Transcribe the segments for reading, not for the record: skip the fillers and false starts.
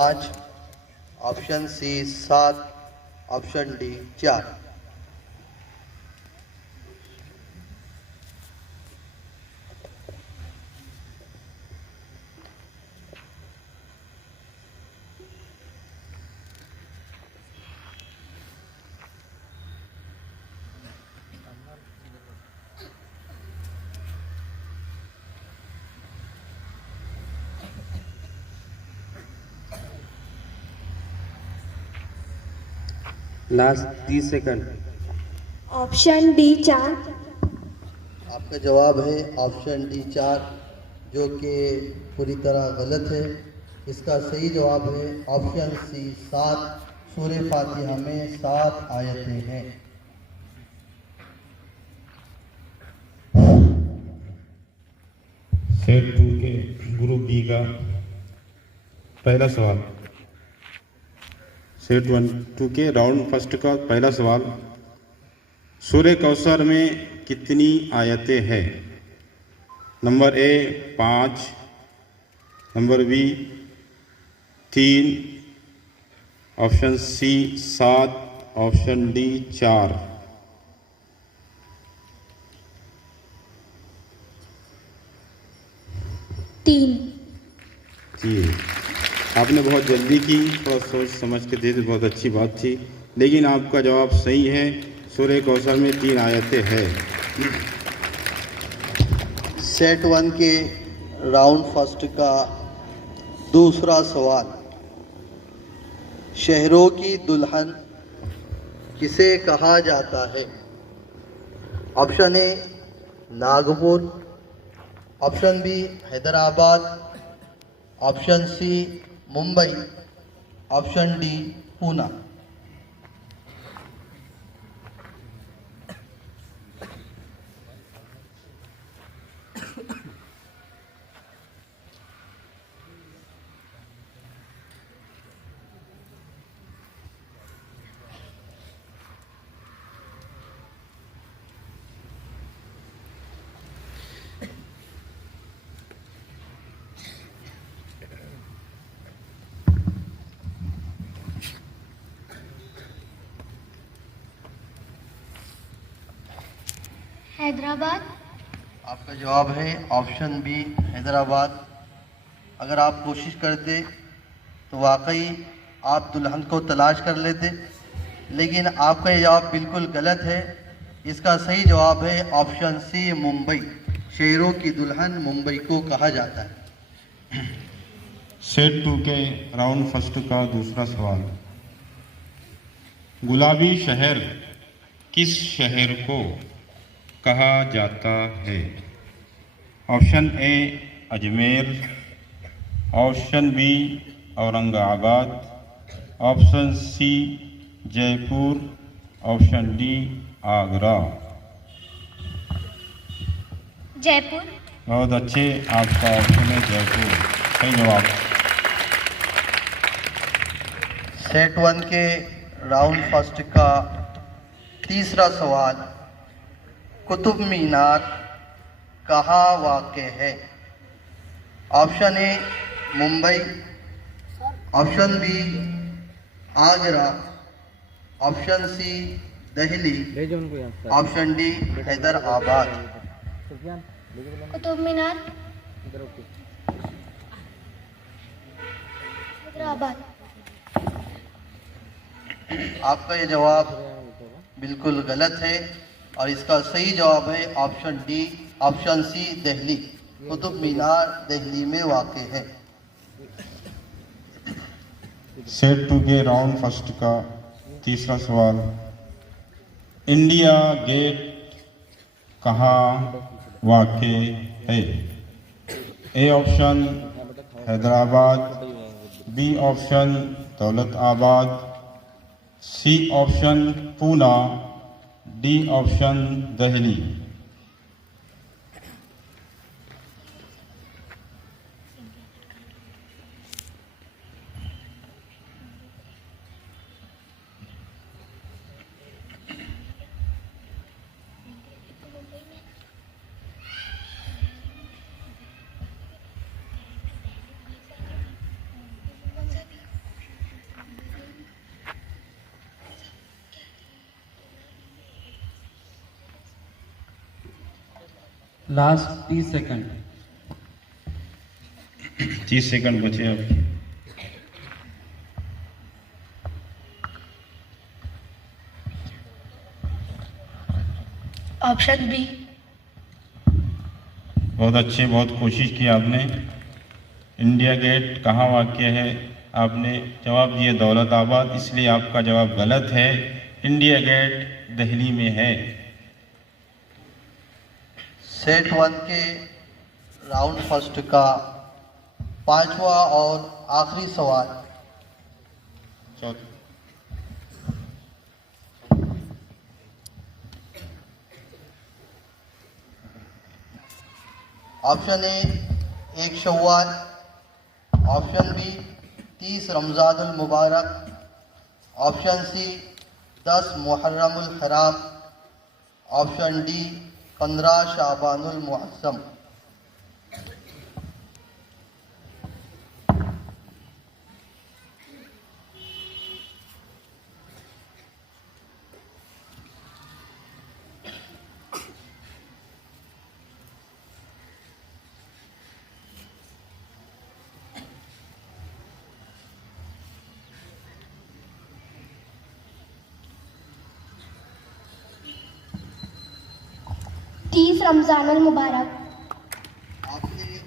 5, option C 7, option D 4। Last 30 second. Option D 4। आपका जवाब है ऑप्शन डी 4, जो कि पूरी तरह गलत है। इसका सही जवाब है ऑप्शन सी 7। सूरह फातिहा में 7 आयतें हैं। सेट 2 के ग्रुप बी का पहला सवाल। सेट 1 2 के राउंड फर्स्ट का पहला सवाल, सूरह कौसर में कितनी आयतें हैं? Number A 5, number B 3, option C 7, option D 4। जी, आपने बहुत जल्दी की, थोड़ा सोच समझ के दे तो बहुत अच्छी बात थी, लेकिन आपका जवाब सही है। सूरह कौसर में 3 आयतें हैं। सेट 1 के राउंड फर्स्ट का दूसरा सवाल, शहरों की दुल्हन किसे कहा जाता है? Option A Nagpur, option B Hyderabad, option C Mumbai, option D Poona. Hyderabad. आपका जवाब है ऑप्शन बी हैदराबाद। अगर आप कोशिश करते तो वाकई आप दुल्हन को तलाश कर लेते, लेकिन आपका ये जवाब बिल्कुल गलत है। इसका सही जवाब है ऑप्शन सी मुंबई। शहरों की दुल्हन मुंबई को कहा जाता है। सेट 2 के राउंड फर्स्ट का दूसरा सवाल, गुलाबी शहर किस शहर को कहा जाता है? Option A Ajmer, option B Aurangabad, option C Jaipur, option D Agra. Jaipur. बहुत अच्छे, आपका ऑप्शन है जयपुर, सही जवाब। सेट 1 के राउंड फर्स्ट का तीसरा सवाल, कुतुब मीनार कहाँ वाक़ है? Option A Mumbai, option B Agra, option C Delhi, option D Hyderabad. Qutub Minar. Hyderabad. आपका ये जवाब बिल्कुल गलत है और इसका सही जवाब है option D, option C Delhi. Qutub Minar Delhi में वाक़ है। सेट 2 के राउंड फर्स्ट का तीसरा सवाल, इंडिया गेट कहाँ वाक़ है? A option Hyderabad, B option Daulatabad, C option Poona, D option Delhi. Last 30 second 30 सेकंड बचे अब। Option B. बहुत अच्छे, बहुत कोशिश की आपने। इंडिया गेट कहाँ वाक़ है? आपने जवाब दिया दौलताबाद, इसलिए आपका जवाब गलत है। इंडिया गेट दिल्ली में है। सेट 1 के राउंड फर्स्ट का 5वां और आखिरी सवाल। चौथा। Option A 1 Shawwal, option B 30 Ramzanul Mubarak, option C 10 Muharramul Haram, option D 15 Shabanul Muazzam. Ramzanul Mubarak. आपने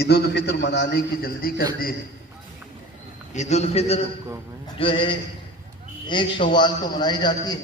ईद उल फितर मनाने की जल्दी कर दी है। ईद उल फितर जो है 1 शव्वाल को मनाई जाती है।